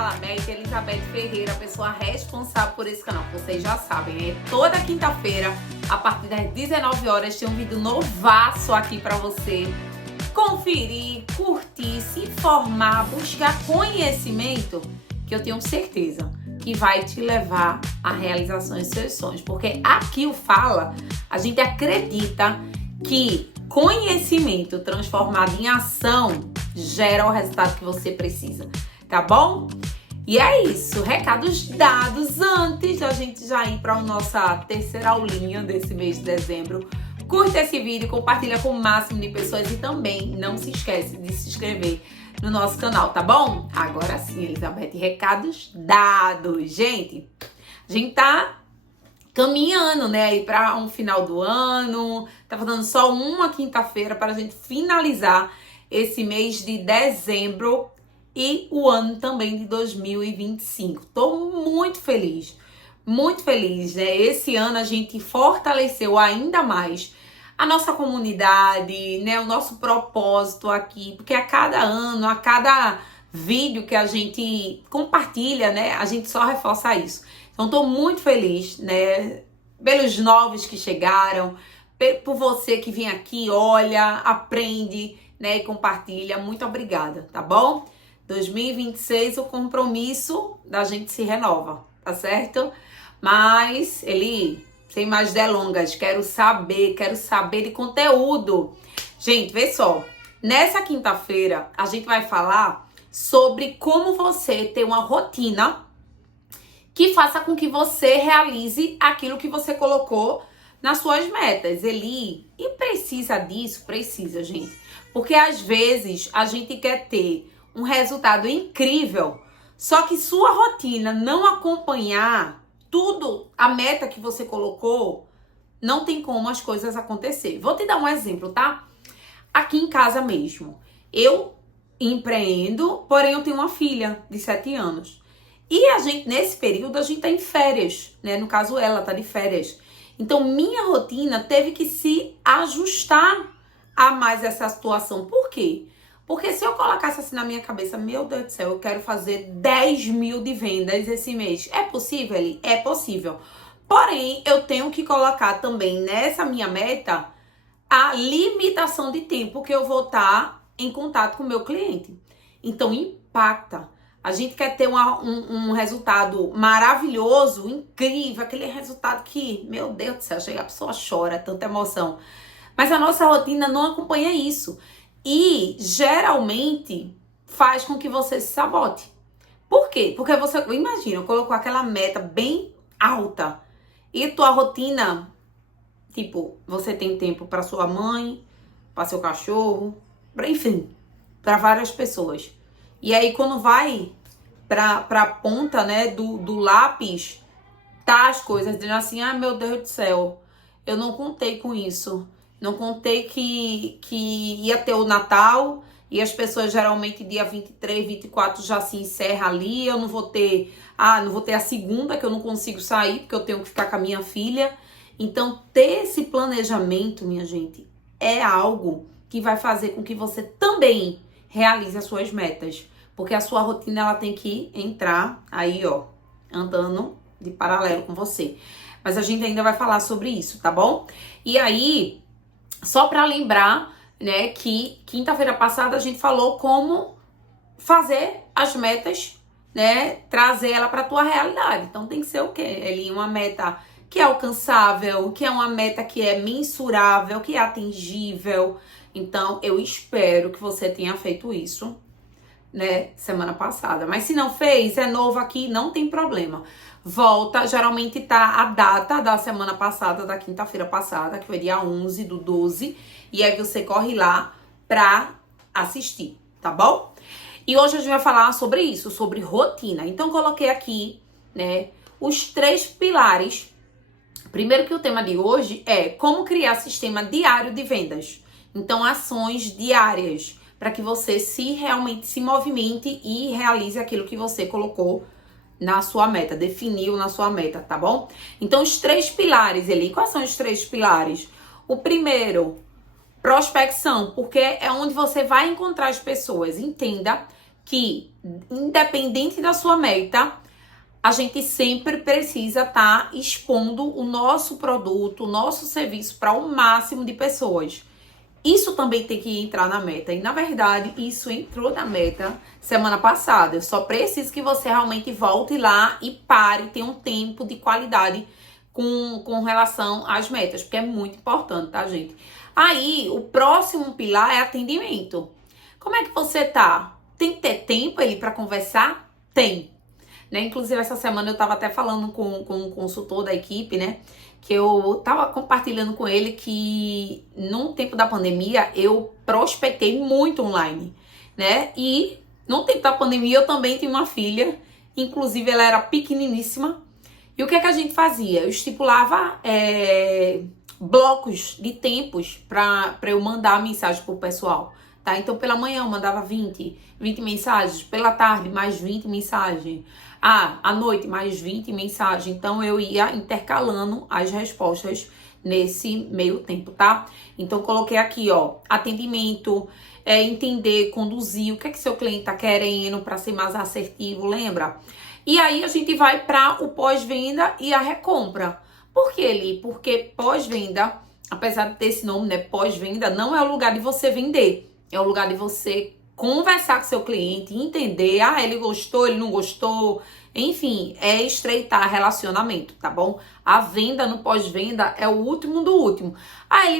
Fala Beth, Elizabeth Ferreira, pessoa responsável por esse canal. Vocês já sabem, toda quinta-feira, a partir das 19 horas, tem um vídeo novaço aqui pra você conferir, curtir, se informar, buscar conhecimento, que eu tenho certeza que vai te levar à realização dos seus sonhos. Porque aqui o Fala, a gente acredita que conhecimento transformado em ação gera o resultado que você precisa, tá bom? E é isso, recados dados antes da gente já ir para a nossa terceira aulinha desse mês de dezembro. Curta esse vídeo, compartilha com o máximo de pessoas e também não se esquece de se inscrever no nosso canal, tá bom? Agora sim, Elizabeth, recados dados. Gente, a gente tá caminhando, né, aí para um final do ano, tá faltando só uma quinta-feira para a gente finalizar esse mês de dezembro e o ano também de 2025. Tô muito feliz, né? Esse ano a gente fortaleceu ainda mais a nossa comunidade, né, o nosso propósito aqui, porque a cada ano, a cada vídeo que a gente compartilha, né, a gente só reforça isso. Então, tô muito feliz, né, pelos novos que chegaram, por você que vem aqui, olha, aprende, né, e compartilha. Muito obrigada, tá bom? 2026, o compromisso da gente se renova, tá certo? Mas, Eli, sem mais delongas, quero saber de conteúdo. Gente, vê só, nessa quinta-feira a gente vai falar sobre como você ter uma rotina que faça com que você realize aquilo que você colocou nas suas metas. Eli, e precisa disso? Precisa, gente. Porque às vezes a gente quer ter um resultado incrível, só que sua rotina não acompanhar tudo, a meta que você colocou, não tem como as coisas acontecer. Vou te dar um exemplo, tá? Aqui em casa mesmo, eu empreendo, porém eu tenho uma filha de 7 anos. E a gente, nesse período, a gente tá em férias, né? No caso, ela tá de férias. Então, minha rotina teve que se ajustar a mais essa situação. Por quê? Porque se eu colocasse assim na minha cabeça, meu Deus do céu, eu quero fazer 10 mil de vendas esse mês. É possível, Eli? É possível. Porém, eu tenho que colocar também nessa minha meta a limitação de tempo que eu vou estar em contato com o meu cliente. Então, impacta. A gente quer ter um resultado maravilhoso, incrível, aquele resultado que, meu Deus do céu, chega a pessoa chora, tanta emoção. Mas a nossa rotina não acompanha isso. E, geralmente, faz com que você se sabote. Por quê? Porque você, imagina, colocou aquela meta bem alta e tua rotina, tipo, você tem tempo para sua mãe, para seu cachorro, enfim, para várias pessoas. E aí, quando vai pra ponta, né, do lápis, tá as coisas dizendo assim, ah, meu Deus do céu, eu não contei com isso. Não contei que ia ter o Natal e as pessoas geralmente dia 23, 24 já se encerra ali. Eu não vou ter, não vou ter a segunda que eu não consigo sair porque eu tenho que ficar com a minha filha. Então, ter esse planejamento, minha gente, é algo que vai fazer com que você também realize as suas metas. Porque a sua rotina, ela tem que entrar aí, ó, andando de paralelo com você. Mas a gente ainda vai falar sobre isso, tá bom? E aí, só para lembrar, né, que quinta-feira passada a gente falou como fazer as metas, né, trazer ela para tua realidade. Então tem que ser o quê? Ele uma meta que é alcançável, que é uma meta que é mensurável, que é atingível. Então eu espero que você tenha feito isso, né, semana passada. Mas se não fez, é novo aqui, não tem problema. Volta, geralmente tá a data da semana passada, da quinta-feira passada, que foi dia 11 do 12, e aí você corre lá pra assistir, tá bom? E hoje a gente vai falar sobre isso, sobre rotina. Então coloquei aqui, né, os 3 pilares. Primeiro que o tema de hoje é como criar sistema diário de vendas. Então ações diárias, para que você realmente se movimente e realize aquilo que você colocou na sua meta, definiu na sua meta, tá bom? Então, os 3 pilares, Eli, quais são os 3 pilares? O primeiro, prospecção, porque é onde você vai encontrar as pessoas. Entenda que, independente da sua meta, a gente sempre precisa estar expondo o nosso produto, o nosso serviço para o máximo de pessoas. Isso também tem que entrar na meta. E, na verdade, isso entrou na meta semana passada. Eu só preciso que você realmente volte lá e pare, tenha um tempo de qualidade com relação às metas, porque é muito importante, tá, gente? Aí, o próximo pilar é atendimento. Como é que você tá? Tem que ter tempo ali para conversar? Tem. Né? Inclusive, essa semana eu tava até falando com um consultor da equipe, né? Que eu tava compartilhando com ele que no tempo da pandemia eu prospectei muito online, né? E no tempo da pandemia eu também tinha uma filha, inclusive ela era pequeniníssima. E o que é que a gente fazia? Eu estipulava blocos de tempos para eu mandar mensagem pro pessoal, tá? Então pela manhã eu mandava 20 mensagens, pela tarde mais 20 mensagens. À noite, mais 20 mensagens. Então, eu ia intercalando as respostas nesse meio tempo, tá? Então, coloquei aqui, ó, atendimento, entender, conduzir, o que é que seu cliente tá querendo para ser mais assertivo, lembra? E aí, a gente vai para o pós-venda e a recompra. Por que, Li? Porque pós-venda, apesar de ter esse nome, né, pós-venda, não é o lugar de você vender. É o lugar de você conversar com seu cliente, entender, ele gostou, ele não gostou, enfim, é estreitar relacionamento, tá bom? A venda no pós-venda é o último do último.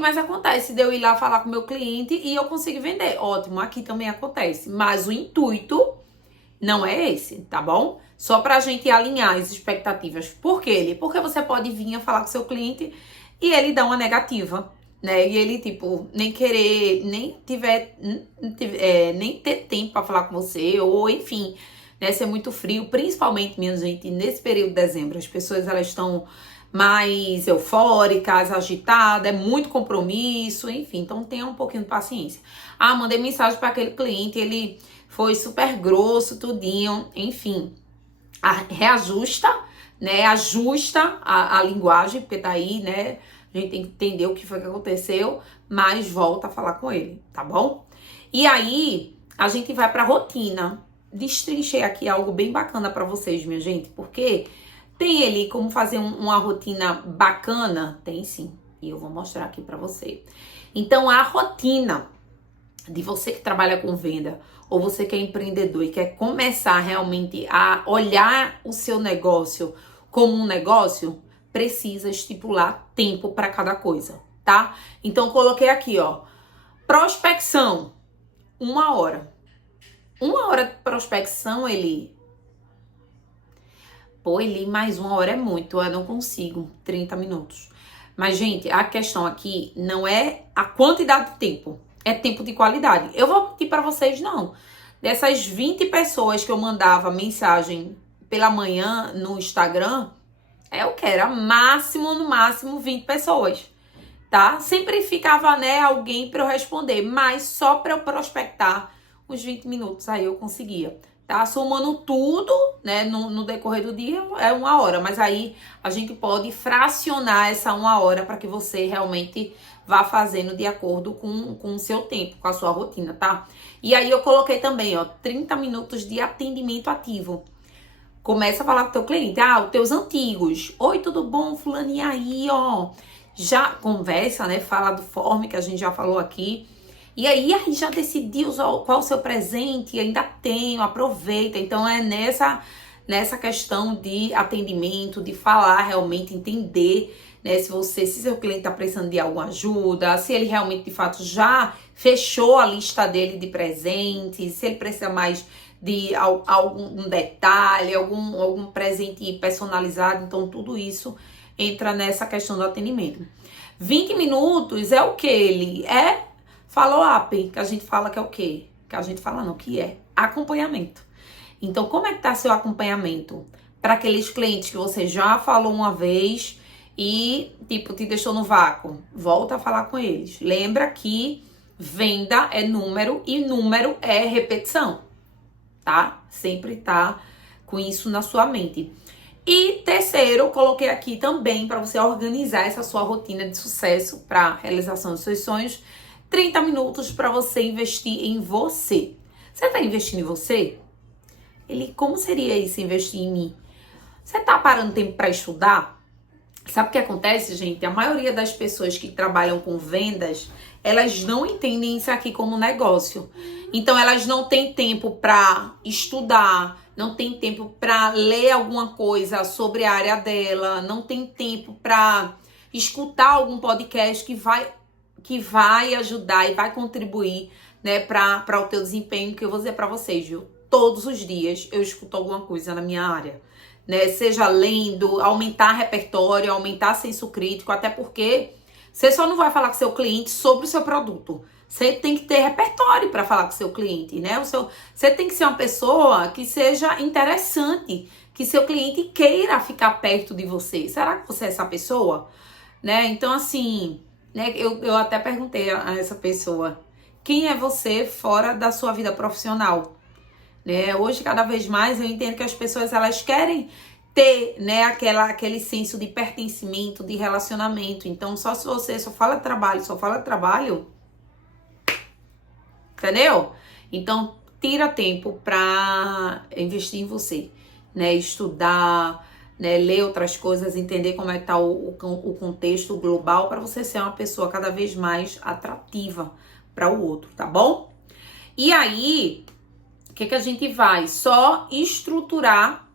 Mas acontece de eu ir lá falar com meu cliente e eu consigo vender. Ótimo, aqui também acontece, mas o intuito não é esse, tá bom? Só pra gente alinhar as expectativas. Por quê? Porque você pode vir falar com seu cliente e ele dá uma negativa, né? E ele, tipo, nem querer, nem ter tempo pra falar com você, ou enfim, né? Ser muito frio, principalmente, minha gente, nesse período de dezembro, as pessoas, elas estão mais eufóricas, agitadas, é muito compromisso, enfim, então tenha um pouquinho de paciência. Mandei mensagem para aquele cliente, ele foi super grosso, tudinho, enfim, reajusta, né? Ajusta a linguagem, porque tá aí, né? A gente tem que entender o que foi que aconteceu, mas volta a falar com ele, tá bom? E aí, a gente vai pra rotina. Destrinchei aqui algo bem bacana pra vocês, minha gente, porque tem ali como fazer uma rotina bacana? Tem sim, e eu vou mostrar aqui pra você. Então, a rotina de você que trabalha com venda, ou você que é empreendedor e quer começar realmente a olhar o seu negócio como um negócio, precisa estipular tempo para cada coisa, tá? Então, coloquei aqui, ó, prospecção, 1 hora. 1 hora de prospecção, Eli, mais 1 hora é muito, eu não consigo, 30 minutos. Mas, gente, a questão aqui não é a quantidade de tempo, é tempo de qualidade. Eu vou mentir para vocês, não. Dessas 20 pessoas que eu mandava mensagem pela manhã no Instagram, eu quero no máximo 20 pessoas, tá? Sempre ficava, né, alguém para eu responder, mas só para eu prospectar uns 20 minutos aí eu conseguia, tá? Somando tudo, né, no decorrer do dia é 1 hora, mas aí a gente pode fracionar essa 1 hora para que você realmente vá fazendo de acordo com o seu tempo, com a sua rotina, tá? E aí eu coloquei também, ó, 30 minutos de atendimento ativo. Começa a falar com o teu cliente, os teus antigos. Oi, tudo bom, fulano? E aí, ó, já conversa, né? Fala do form que a gente já falou aqui. E aí já decidiu qual o seu presente, ainda tem, aproveita. Então é nessa questão de atendimento, de falar realmente, entender, né? Se seu cliente tá precisando de alguma ajuda, se ele realmente de fato já fechou a lista dele de presentes, se ele precisa mais de algum detalhe, algum presente personalizado. Então, tudo isso entra nessa questão do atendimento. 20 minutos é o que ele é follow-up, que a gente fala que é o quê? Que a gente fala não, que é acompanhamento. Então, como é que tá seu acompanhamento? Para aqueles clientes que você já falou uma vez e, tipo, te deixou no vácuo. Volta a falar com eles. Lembra que venda é número e número é repetição. Tá? Sempre tá com isso na sua mente. E terceiro, eu coloquei aqui também para você organizar essa sua rotina de sucesso para realização dos seus sonhos, 30 minutos para você investir em você. Você tá investindo em você? Ele, como seria isso, investir em mim? Você tá parando tempo para estudar? Sabe o que acontece, gente? A maioria das pessoas que trabalham com vendas, elas não entendem isso aqui como negócio. Então, elas não têm tempo para estudar, não tem tempo para ler alguma coisa sobre a área dela, não tem tempo para escutar algum podcast que vai ajudar e vai contribuir, né, para o teu desempenho, que eu vou dizer para vocês, viu? Todos os dias eu escuto alguma coisa na minha área, né? Seja lendo, aumentar repertório, aumentar senso crítico, até porque você só não vai falar com seu cliente sobre o seu produto. Você tem que ter repertório para falar com seu cliente, né? Você tem que ser uma pessoa que seja interessante, que seu cliente queira ficar perto de você. Será que você é essa pessoa? Né? Então, assim, né? Eu até perguntei a essa pessoa, quem é você fora da sua vida profissional? Né? Hoje, cada vez mais, eu entendo que as pessoas, elas querem ter, né, aquele senso de pertencimento, de relacionamento. Então, só se você só fala trabalho, entendeu? Então, tira tempo para investir em você, né? Estudar, né? Ler outras coisas, entender como é que tá o contexto global, para você ser uma pessoa cada vez mais atrativa para o outro, tá bom? E aí, o que a gente vai? Só estruturar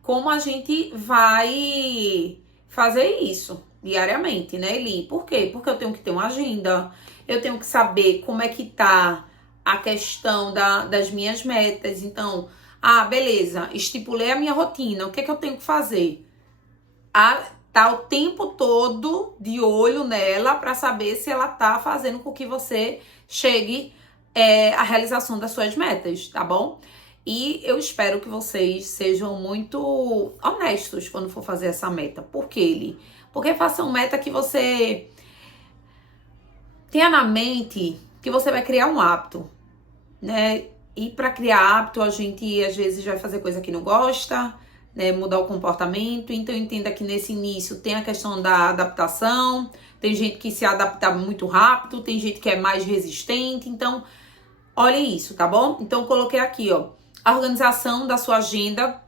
como a gente vai fazer isso diariamente, né, Eli? Por quê? Porque eu tenho que ter uma agenda, eu tenho que saber como é que tá a questão das minhas metas. Então, beleza, estipulei a minha rotina, o que eu tenho que fazer? Tá o tempo todo de olho nela para saber se ela tá fazendo com que você chegue à realização das suas metas, tá bom? E eu espero que vocês sejam muito honestos quando for fazer essa meta. Por quê, Eli? Porque faça uma meta que você tenha na mente que você vai criar um hábito, né? E para criar hábito, a gente às vezes vai fazer coisa que não gosta, né? Mudar o comportamento. Então, entenda que nesse início tem a questão da adaptação. Tem gente que se adapta muito rápido, tem gente que é mais resistente. Então, olha isso, tá bom? Então, eu coloquei aqui, ó, a organização da sua agenda,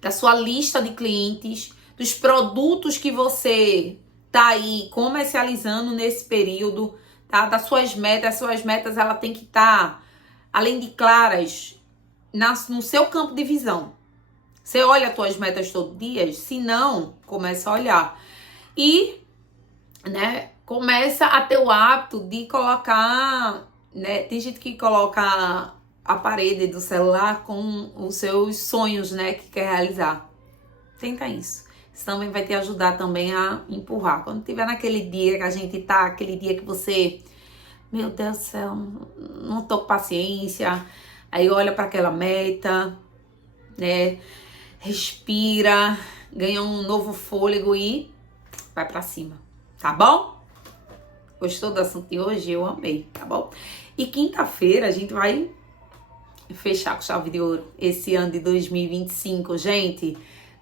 da sua lista de clientes, dos produtos que você tá aí comercializando nesse período, tá? Das suas metas. As suas metas, ela tem que estar, além de claras, no seu campo de visão. Você olha as tuas metas todos os dias? Se não, começa a olhar. E, né, começa a ter o hábito de colocar, né? Tem gente que coloca a parede do celular com os seus sonhos, né, que quer realizar. Tenta isso. Isso também vai te ajudar também a empurrar. Quando tiver naquele dia que a gente tá, aquele dia que você, meu Deus do céu, não tô com paciência, aí olha para aquela meta, né, respira, ganha um novo fôlego e vai para cima, tá bom? Gostou do assunto de hoje? Eu amei, tá bom? E quinta-feira a gente vai fechar com chave de ouro esse ano de 2025, gente.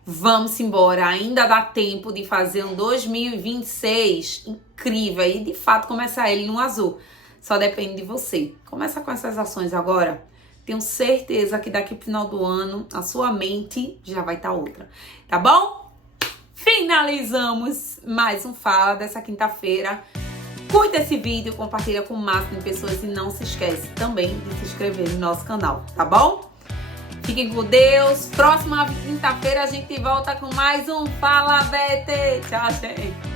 Vamos embora, ainda dá tempo de fazer um 2026 incrível e de fato começar ele no azul. Só depende de você. Começa com essas ações agora. Tenho certeza que daqui pro final do ano a sua mente já vai estar outra, tá bom? Finalizamos mais um Fala dessa quinta-feira. Curta esse vídeo, compartilha com o máximo de pessoas e não se esquece também de se inscrever no nosso canal, tá bom? Fiquem com Deus. Próxima quinta-feira a gente volta com mais um Fala Bete. Tchau, gente.